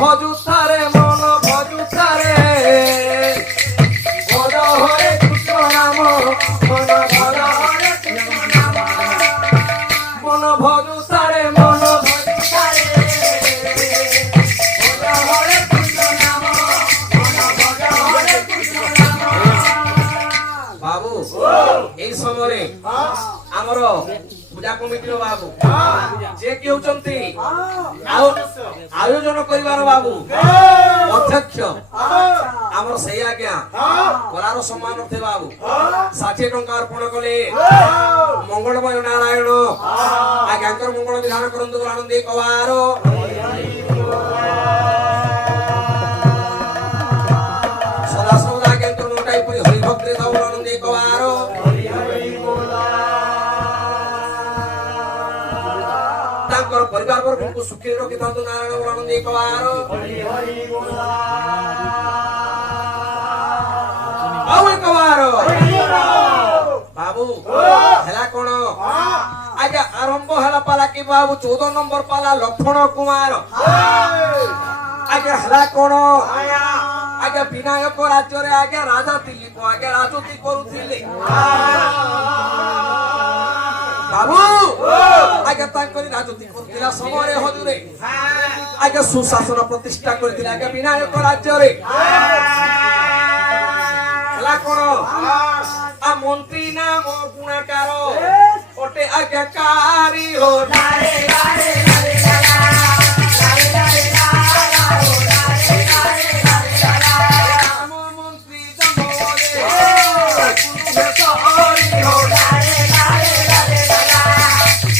ভজুতারে মন ভজুতারে ভজ হরে কৃষ্ণ নাম মন ভজ হরে কৃষ্ণ নাম মন ভজুতারে মন ভজুতারে ভজ হরে কৃষ্ণ নাম মন ভজ হরে কৃষ্ণ নাম। বাবু এই সময়ে আমার पूजा कमिटी बाबू जे कि होचंती आयोजन करिवार बाबू अध्यक्ष हमर सही आज्ञा कलार सम्मान थे बाबू 60 टंका अर्पण कले मंगलमय नारायण आज्ञाकर मंगल विधान करंतु आनंदी कवार सदा सदा आज्ञाकर मोटाई परि हरि भक्ति दाव आनंदी कवार परिवार वर्ग को सुखी रखी था नारायण आनंद एक बार बाबू हेला कोन आगे आरंभ हेला पाला कि बाबू 14 नंबर पाला लक्ष्मण कुमार आगे हेला कोन आगे विनायक राज्य रे आगे राजा दिल्ली को आगे राजती करूथिले बाबू आगे तांकरी राजती करथिला समय हजुरे आगे सुशासन प्रतिष्ठा करथिला आगे विनायक राज्य रे हला कोन आ मंत्री नाम गुणाकार ओटे आगे कारी हो लारे लारे लारे लाला लारे लारे लाला हो लारे लारे लारे लाला हम मंत्री जमोरे कुनु सोरी हो लारे लारे लारे लाला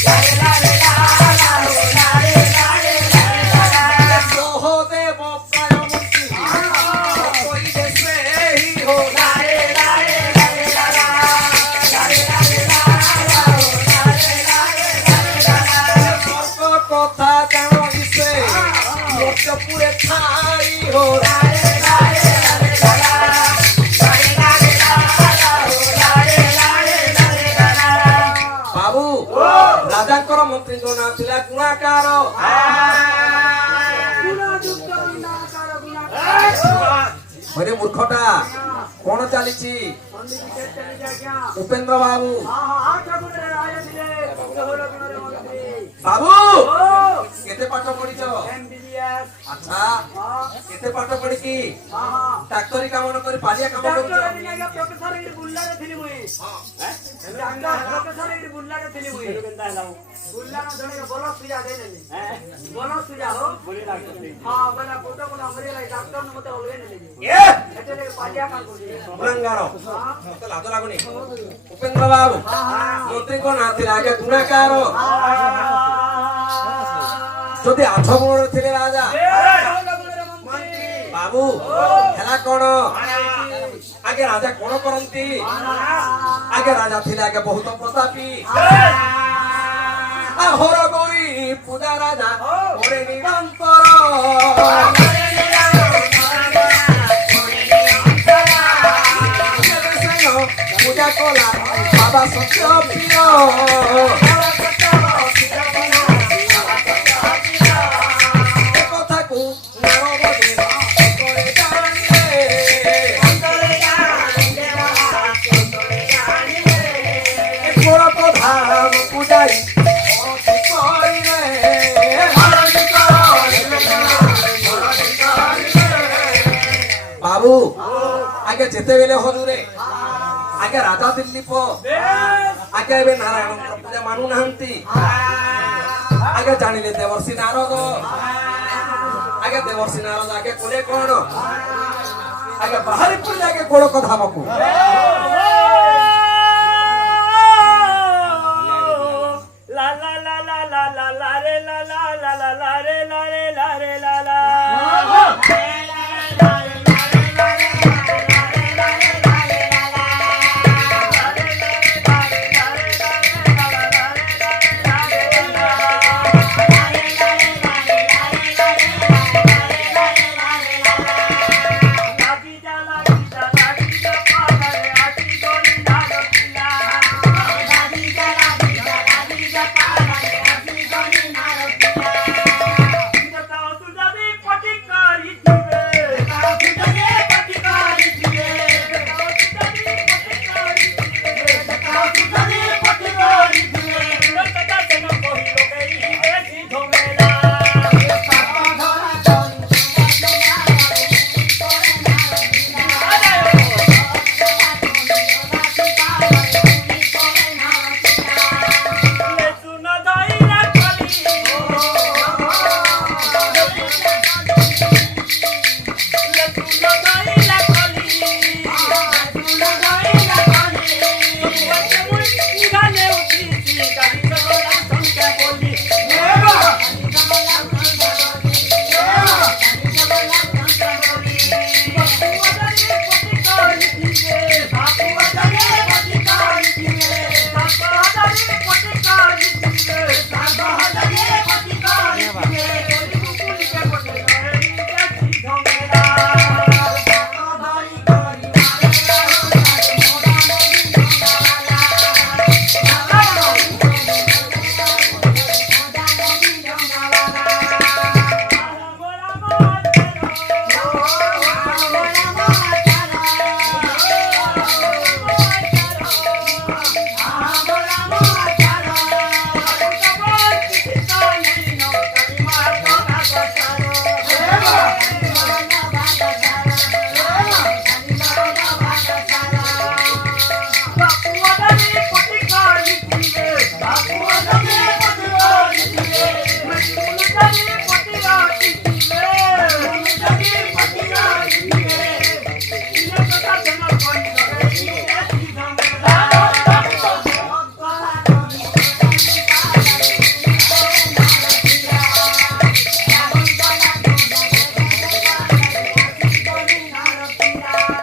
लारे लारे लाला हो लारे लारे लारे लाला हो देव प्राय मंत्री कोई देशे ही हो लारे लारे लारे लाला लारे लारे लाला हो लारे लारे लारे लाला कथा जानो इसे लोक पूरे खाई हो लारे लारे लारे लाला लारे लारे लाला हो लारे लारे लारे लाला बाबू राजांकर मंत्री को नाम थिला गुणाकार अरे मूर्खटा कोन चलीची उपेंद्र बाबू बाबू केते पाठ पढिछ अच्छा केते पाठ पढि की डाक्टरी काम न करी पालिया काम करछ प्रोफेसर इडी बुल्ला रे थिली मुई हां प्रोफेसर इडी बुल्ला रे थिली मुई केनता हलाउ बुल्ला न जने बोलो सुजा दे लेली बोलो सुजा हो बोली डॉक्टर हां बना फोटो को हमरे लाई डॉक्टर न मते अलगे ने लेली ए एते पालिया काम करछ बुलंगारो मते लाज लागुनी उपेंद्र बाबू मंत्री को नाती आगे गुणाकार যদি 8 গুণৰ থিলে ৰাজা বাবু হেলা কোন আগে রাজা কোন করন্তি আগে রাজা থিলে আগে বহুত প্রতাপী হর গৌরী পূজা রাজা ওরে নিরন্তর পূজা কলা বাবা সত্য প্রিয় बाबू आगे जेते बेले हजूरे आगे राजा दिल्ली पो आगे बे नारायण पूजा मानु नाहंती आगे जानिले देवर्षि नारद आगे देवर्षि नारद आगे कोले कोन आगे बाहरी पूजा आगे कोड़ कथा मकु ला ला ला ला ला ला ला रे ला ला ला ला ला रे ला रे ला रे ला ला रे